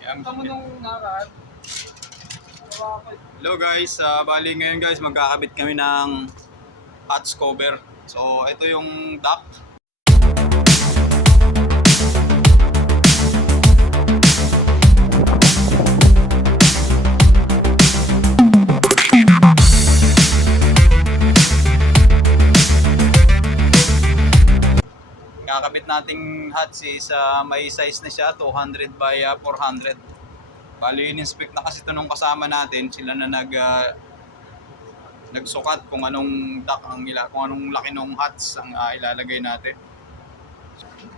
Yan. Tama nung nakaraan. Hello guys, bali ngayon guys magkakabit kami ng hatch cover. So ito yung duct. Kakabit nating hatch is may size na siya, 200 by 400. Bali in-inspect na kasi ito nung kasama natin, sila na nagsukat kung anong duct kung anong laki ng hatch ang ilalagay natin.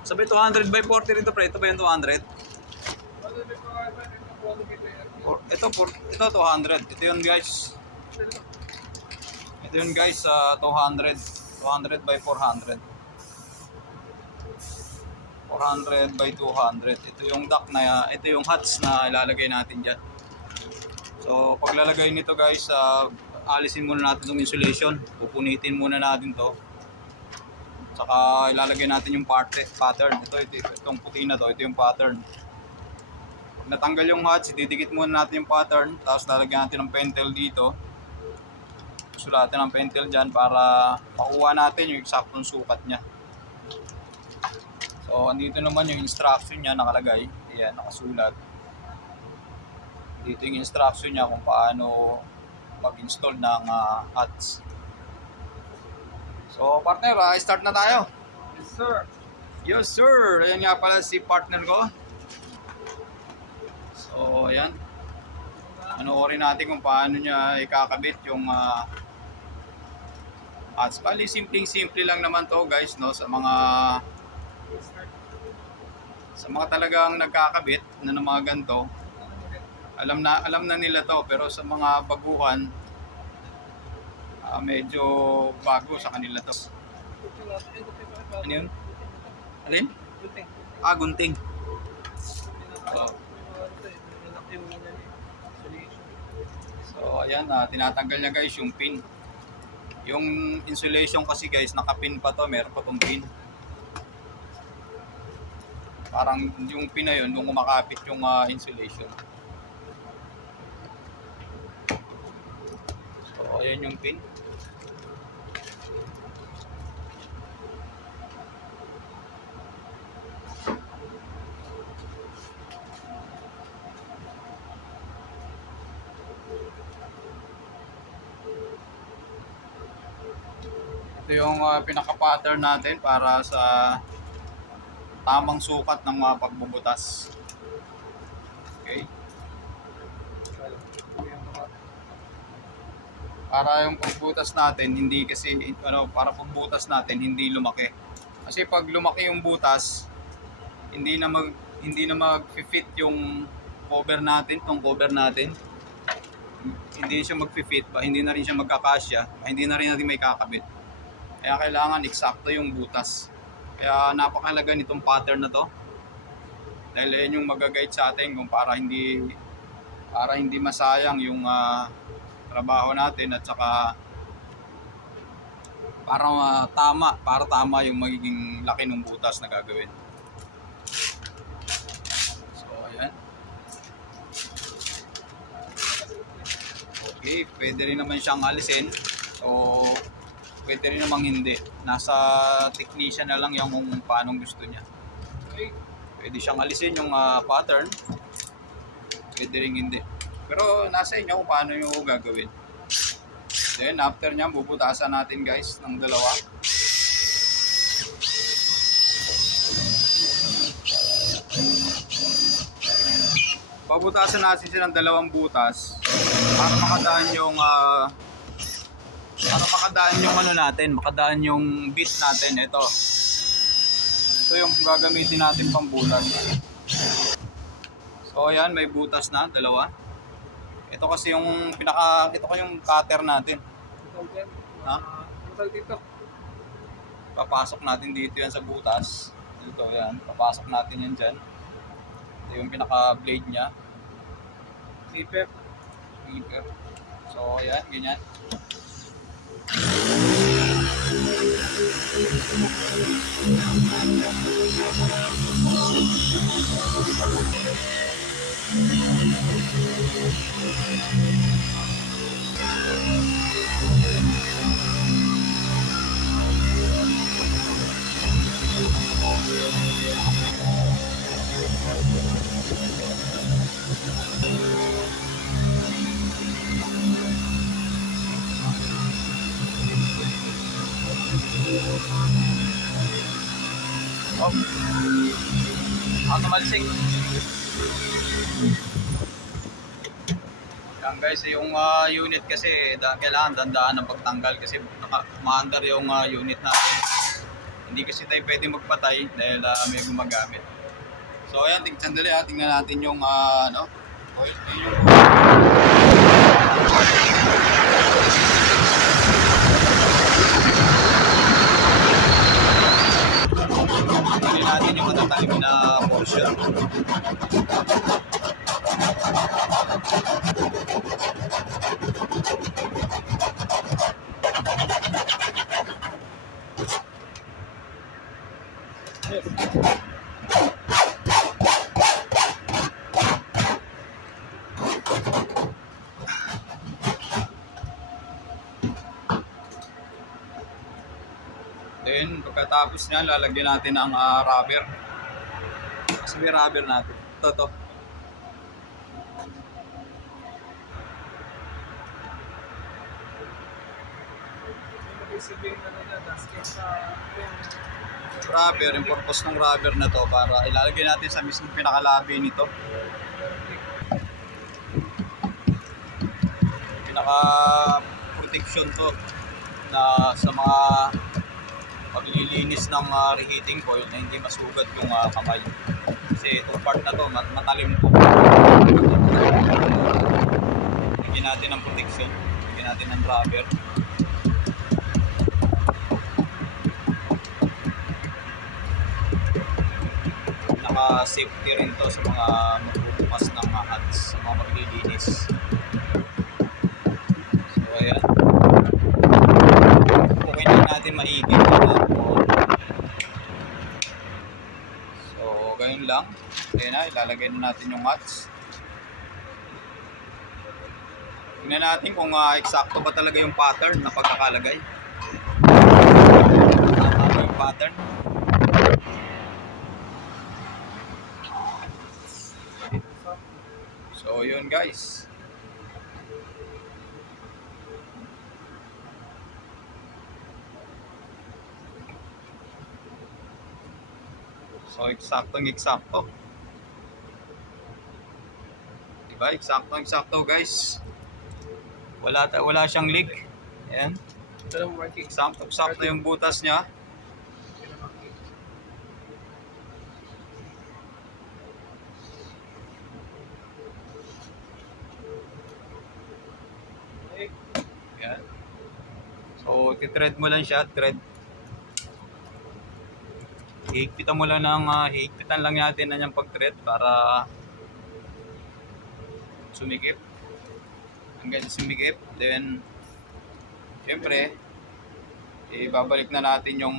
Sabi 200 by 40 rito pre, ito ba yung 200? Ito 200. Ito yun guys. Ito yun guys, 200 by 400. 400 by 200. Ito yung duct na, ito yung hatch na ilalagay natin dyan. So paglalagay nito guys, alisin muna natin itong insulation. Pupunitin muna natin to. Saka ilalagay natin yung pattern. Itong puti na to, ito yung pattern. Pag natanggal yung hatch, didikit muna natin yung pattern. Tapos lalagyan natin ng pentel dito. Sulatan ng pentel dyan para makuha natin yung eksaktong sukat niya. So, andito naman yung instruction niya nakalagay. Ayan, nakasulat. Dito yung instruction niya kung paano mag-install ng hatch. So, partner, start na tayo. Yes, sir. Yes, sir. Ayan nga pala si partner ko. So, ayan. Panoorin natin kung paano niya ikakabit yung hatch. Bali, simpleng-simple lang naman to guys, no? Sa mga talagang nagkakabit na ng mga ganito, alam na nila to, pero sa mga baguhan medyo bago sa kanila to. Ano yun? Alin? Gunting. So ayan, tinatanggal niya guys yung pin. Yung insulation kasi guys, nakapin pa to, meron pa tong pin. Parang yung pin na yun, nung kumakapit yung insulation. So, ayan yung pin. Ito yung pinaka-pattern natin para sa tamang sukat ng mga pagbubutas. Okay. Para yung pagbutas natin hindi kasi para pagbutas natin hindi lumaki. Kasi pag lumaki yung butas, hindi na mag-fit yung cover natin, tong cover natin. Hindi siya mag-fit, hindi na rin siya magkakasya, hindi na rin natin may kakabit. Kaya kailangan eksakto yung butas. Kaya napakahalaga nitong pattern na to. Dahil yan yung mag-guide sa atin kung para hindi masayang yung trabaho natin at saka para tama yung magiging laki ng butas na gagawin. So ayan. Okay, pwede rin naman siyang alisin. So pwede rin namang hindi. Nasa technician na lang yung kung paano gusto niya. Okay. Pwede siyang alisin yung pattern. Pwede rin hindi. Pero nasa inyo kung paano yung gagawin. Then after niya, bubutasan natin guys ng dalawa. Babutasan natin siya ng dalawang butas para makadaan yung makadaan yung bit natin. Ito yung gagamitin natin pang butas. So ayan, may butas na, dalawa. Ito kasi yung ito ko yung cutter natin. Ha? Dito. Papasok natin dito yan sa butas. Dito yan, papasok natin yan dyan. Ito yung pinaka-blade niya. Zipper. So ayan, ganyan. Oh, tumalsik. Yan guys, yung unit kasi kailangan dandaan ng pagtanggal kasi maandar yung unit natin. Hindi kasi tayo pwede magpatay dahil may gumagamit. So ayan, sandali tingnan natin yung ano, oil tingnan natin yung matatalim na portion. Yes. Then pagkatapos niya, lalagyan natin ang rubber. Kasi may rubber natin. Ito. Ibig sabihin na nila, gasket sa Rubber, yung purpose ng rubber na to para ilalagay natin sa mismong pinakalabi nito. Pinaka protection to na sa mga paglilinis ng reheating coil na hindi masugat yung kamay. Kasi itong part na to matalim to. Lagyan natin ng protection, lagyan natin ng rubber. Naka-safety rin to sa mga magbubukas ng hats, sa mga maglilinis. So ayan. Okay na natin maigit. So ganyan lang. Ayan na, ilalagay na natin yung hats. Tingnan natin kung eksakto ba talaga yung pattern na pagkakalagay. Tama yung pattern. So yun guys. So eksaktong-eksakto. Diba? Eksaktong-eksakto guys. Wala siyang leak. Ayan. Eksakto yung butas niya. Ayan. So, titread mo lang siya. Thread. Hihigpitan mo lang hihigpitan lang natin na yung pag-thread para sumikip. Hanggang sumikip. Then, syempre, ibabalik na natin yung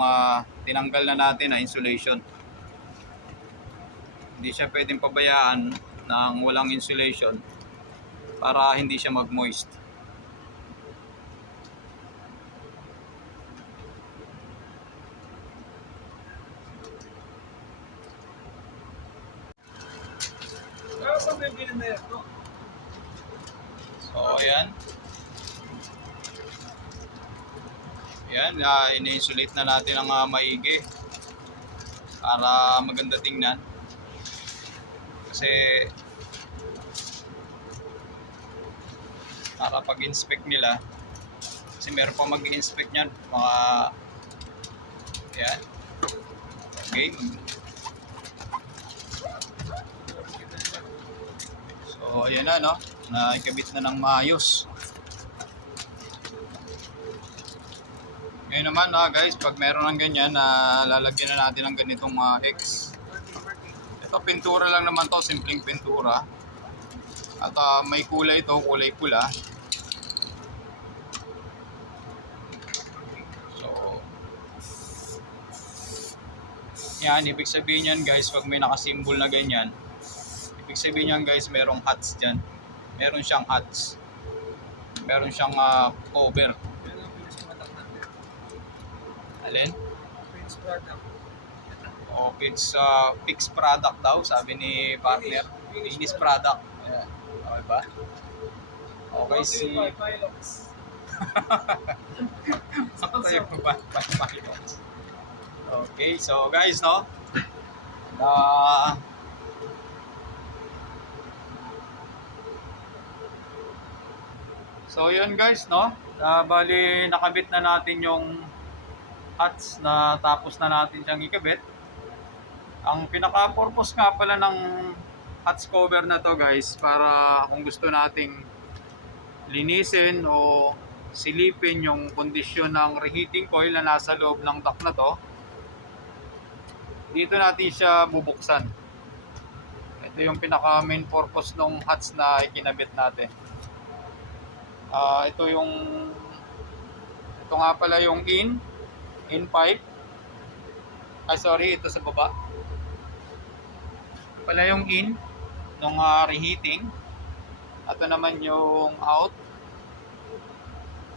tinanggal na natin na insulation. Hindi siya pwedeng pabayaan ng walang insulation para hindi siya mag-moist. So, ayan. Ayan, ini-insulate na natin ang maigi para maganda tingnan. Kasi para pag-inspect nila, kasi meron pa mag-inspect niyan, mga ayan. Okay. So, ayan na, no? Naikabit na ng maayos. Ngayon naman, guys, pag meron ng ganyan, lalagyan na natin ng ganitong X. Ito, pintura lang naman to, simpleng pintura. At may kulay ito, kulay pula. So, yan, ibig sabihin yan, guys, pag may nakasimbol na ganyan, ibig Ibig sabihin niyan guys, merong hats dyan. Meron siyang hats. Meron siyang cover. Yan ang finished product natin. Alin? Finished product. O, fixed product daw, sabi ni partner. Finished product. Ayan. Okay ba? Okay, si... Pilots. Okay, so guys, no? So yun guys, no? Bali nakabit na natin yung hats na tapos na natin siyang ikabit. Ang pinaka-purpose nga pala ng hats cover na to guys, para kung gusto nating linisin o silipin yung kondisyon ng reheating coil na nasa loob ng duct na to, dito natin siya bubuksan. Ito yung pinaka main purpose ng hats na ikinabit natin. Ito nga pala yung in pipe. Ay sorry, ito sa baba. Ito pala yung in ng reheating. Ito naman yung out.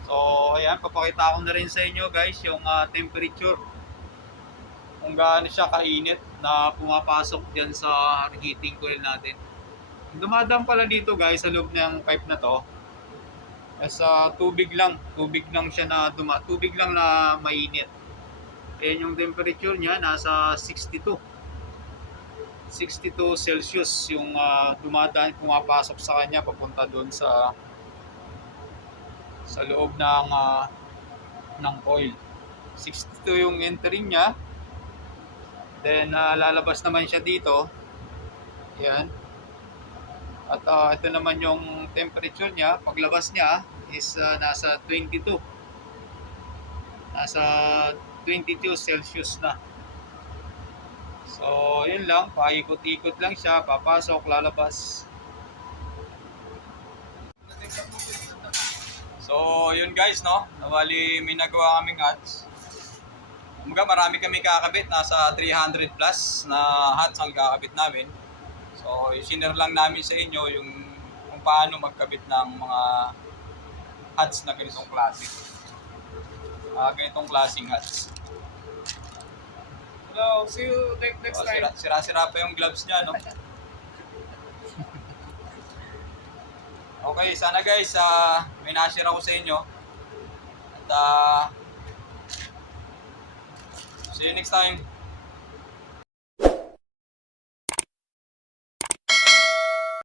So ayan, papakita ko na rin sa inyo guys yung temperature. Kung gaano siya kainit na pumapasok dyan sa reheating coil natin. Dumadaan pala dito guys sa loob ng pipe na to. Sa tubig lang siya na tubig lang na mainit. Ayan yung temperature niya, nasa 62 Celsius yung dumadaan, pumapasok sa kanya papunta doon sa loob ng coil. 62 yung entering niya. Then lalabas naman siya dito. Yan. At ito naman yung temperature niya. Paglabas niya is nasa 22. Nasa 22 Celsius na. So, yun lang. Paikot-ikot lang siya. Papasok, lalabas. So, yun guys, no? Nawali may nagawa kaming hats. Marami kami kakabit. Nasa 300 plus na hats ang kakabit namin. So, i-share lang namin sa inyo yung kung paano magkabit ng mga hats na ganitong klase. Ganitong klaseng hats. Hello, see you next time. Sira-sira pa yung gloves niya, no? Okay, sana guys, may na-share ako sa inyo. At see you next time.